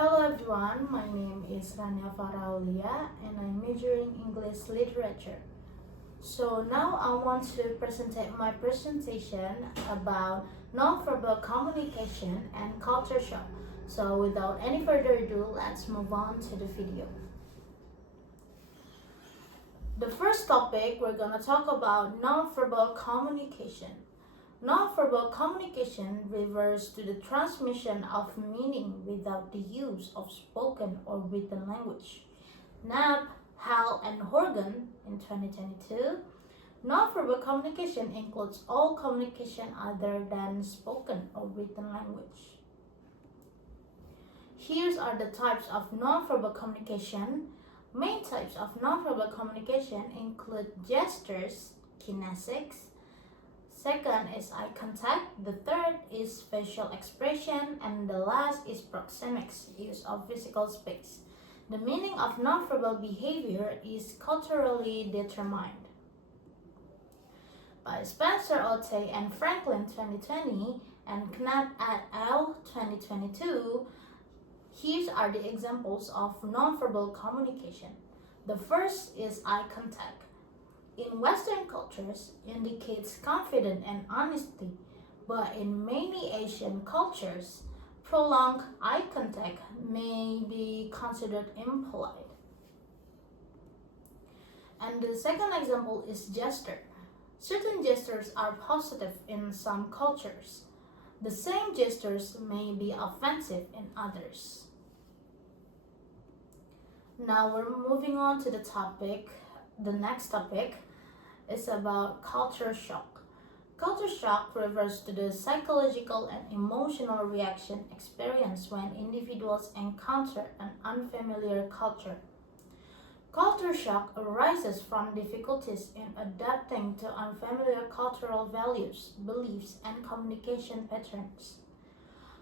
Hello everyone, my name is Rania Aulia and I'm majoring English literature. So now I want to present my presentation about nonverbal communication and culture shock. So without any further ado, let's move on to the video. The first topic we're going to talk about nonverbal communication. Nonverbal communication refers to the transmission of meaning without the use of spoken or written language. Knapp, Hall, and Horgan in 2022. Nonverbal communication includes all communication other than spoken or written language. Here are the types of nonverbal communication. Main types of nonverbal communication include gestures, kinesics. Second is eye contact, the third is facial expression, and the last is proxemics, use of physical space. The meaning of nonverbal behavior is culturally determined. By Spencer Otte and Franklin 2020 and Knapp et al. 2022, here are the examples of nonverbal communication. The first is eye contact. In Western cultures, indicates confidence and honesty, but in many Asian cultures, prolonged eye contact may be considered impolite. And the second example is gesture. Certain gestures are positive in some cultures. The same gestures may be offensive in others. Now we're moving on to the next topic is about culture shock. Culture shock refers to the psychological and emotional reaction experienced when individuals encounter an unfamiliar culture. Culture shock arises from difficulties in adapting to unfamiliar cultural values, beliefs, and communication patterns.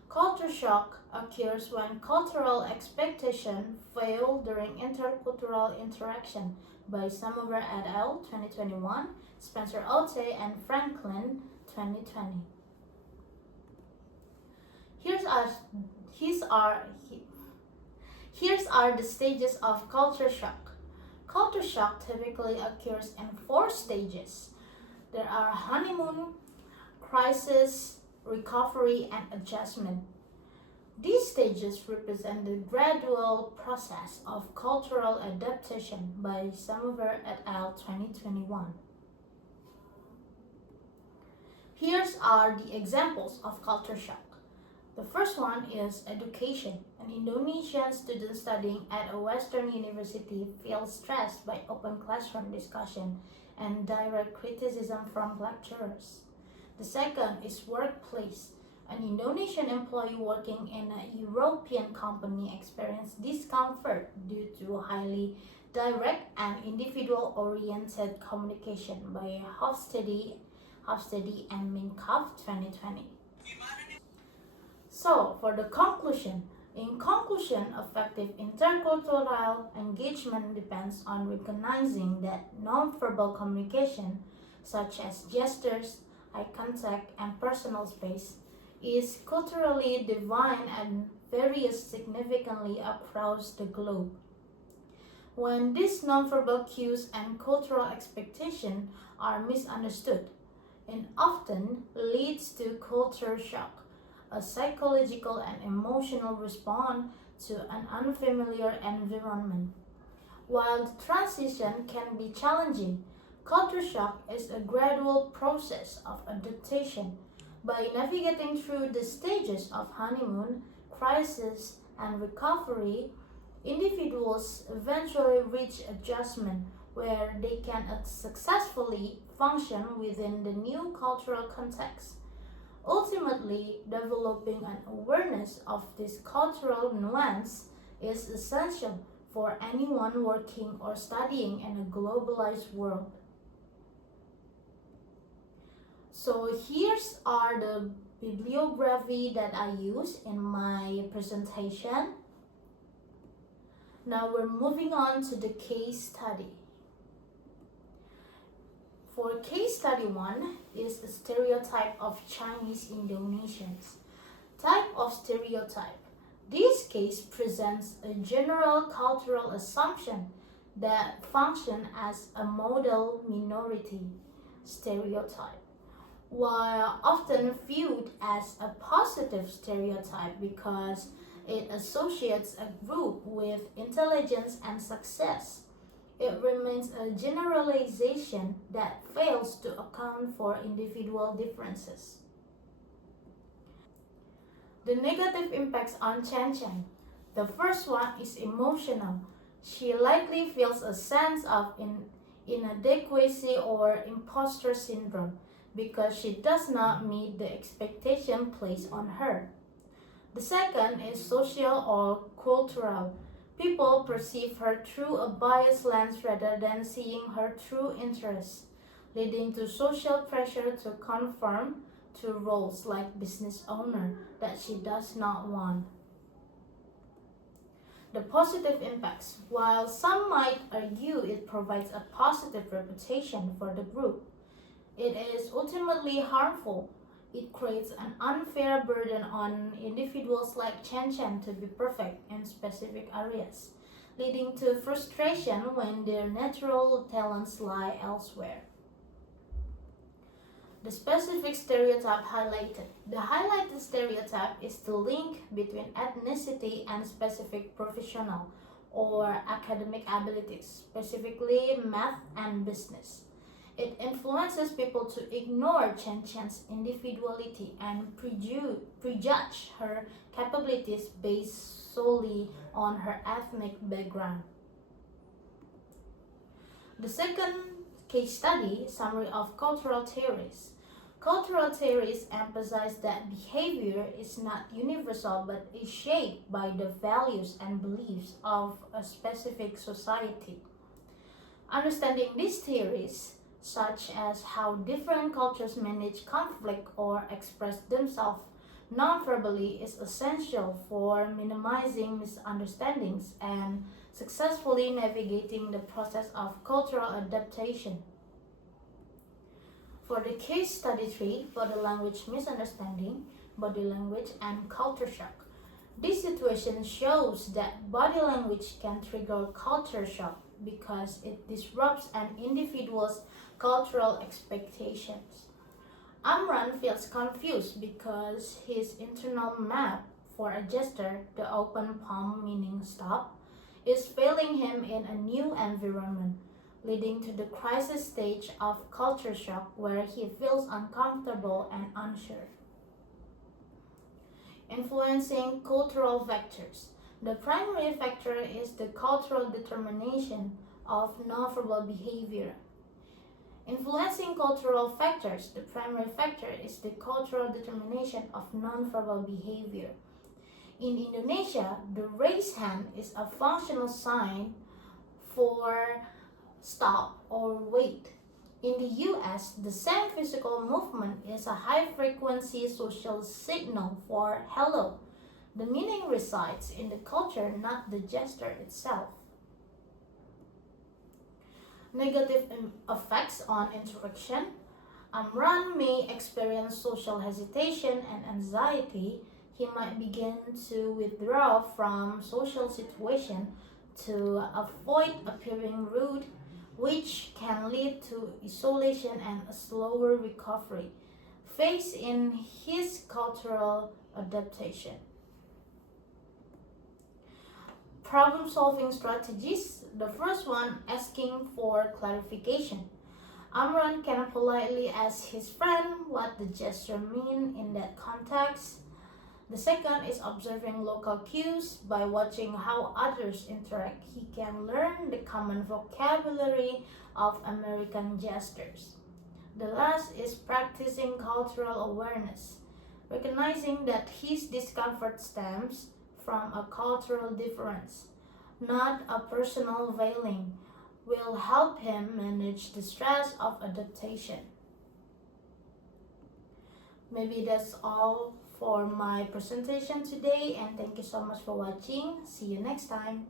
Culture shock occurs when cultural expectations fail during intercultural interaction by Samover et al. 2021, Spencer Otte and Franklin 2020. Here's are the stages of culture shock. Culture shock typically occurs in 4 stages. There are honeymoon, crisis, recovery, and adjustment. These stages represent the gradual process of cultural adaptation by Samover et al. 2021. Here are the examples of culture shock. The first one is education. An Indonesian student studying at a Western university feels stressed by open classroom discussion and direct criticism from lecturers. The second is workplace. An Indonesian employee working in a European company experienced discomfort due to highly direct and individual-oriented communication by Hofstede and Minkoff 2020. So, for the conclusion, in conclusion, effective intercultural engagement depends on recognizing that nonverbal communication, such as gestures, eye contact, and personal space, is culturally defined and varies significantly across the globe. When these nonverbal cues and cultural expectations are misunderstood, it often leads to culture shock, a psychological and emotional response to an unfamiliar environment. While the transition can be challenging, culture shock is a gradual process of adaptation. By navigating through the stages of honeymoon, crisis, and recovery, individuals eventually reach adjustment where they can successfully function within the new cultural context. Ultimately, developing an awareness of this cultural nuance is essential for anyone working or studying in a globalized world. So here's are the bibliography that I use in my presentation. Now we're moving on to the case study. For case study 1 is the stereotype of Chinese Indonesians. Type of stereotype. This case presents a general cultural assumption that function as a model minority stereotype, while often viewed as a positive stereotype because it associates a group with intelligence and success. It remains a generalization that fails to account for individual differences. The negative impacts on Chen Chen. The first one is emotional. She likely feels a sense of inadequacy or imposter syndrome because she does not meet the expectation placed on her. The second is social or cultural. People perceive her through a biased lens rather than seeing her true interests, leading to social pressure to conform to roles like business owner that she does not want. The positive impacts. While some might argue it provides a positive reputation for the group, it is ultimately harmful. It creates an unfair burden on individuals like Chen Chen to be perfect in specific areas, leading to frustration when their natural talents lie elsewhere. The specific stereotype highlighted. The highlighted stereotype is the link between ethnicity and specific professional or academic abilities, specifically math and business. It influences people to ignore Chen Chen's individuality and prejudge her capabilities based solely on her ethnic background. The second case study, summary of cultural theories. Cultural theories emphasize that behavior is not universal but is shaped by the values and beliefs of a specific society. Understanding these theories, such as how different cultures manage conflict or express themselves non-verbally, is essential for minimizing misunderstandings and successfully navigating the process of cultural adaptation. For the case study 3, body language misunderstanding, body language and culture shock. This situation shows that body language can trigger culture shock because it disrupts an individual's cultural expectations. Amran feels confused because his internal map for a gesture, the open palm meaning stop, is failing him in a new environment, leading to the crisis stage of culture shock where he feels uncomfortable and unsure. Influencing cultural factors. The primary factor is the cultural determination of nonverbal behavior. Influencing cultural factors, the primary factor is the cultural determination of nonverbal behavior. In Indonesia, the raised hand is a functional sign for stop or wait. In the US, the same physical movement is a high-frequency social signal for hello. The meaning resides in the culture, not the gesture itself. Negative effects on interaction. Amran may experience social hesitation and anxiety. He might begin to withdraw from social situations to avoid appearing rude, which can lead to isolation and a slower recovery phase in his cultural adaptation. Problem-solving strategies. The first one, asking for clarification. Amran can politely ask his friend what the gesture means in that context. The second is observing local cues. By watching how others interact, he can learn the common vocabulary of American gestures. The last is practicing cultural awareness. Recognizing that his discomfort stems from a cultural difference, not a personal failing, will help him manage the stress of adaptation. Maybe that's all for my presentation today, and thank you so much for watching. See you next time.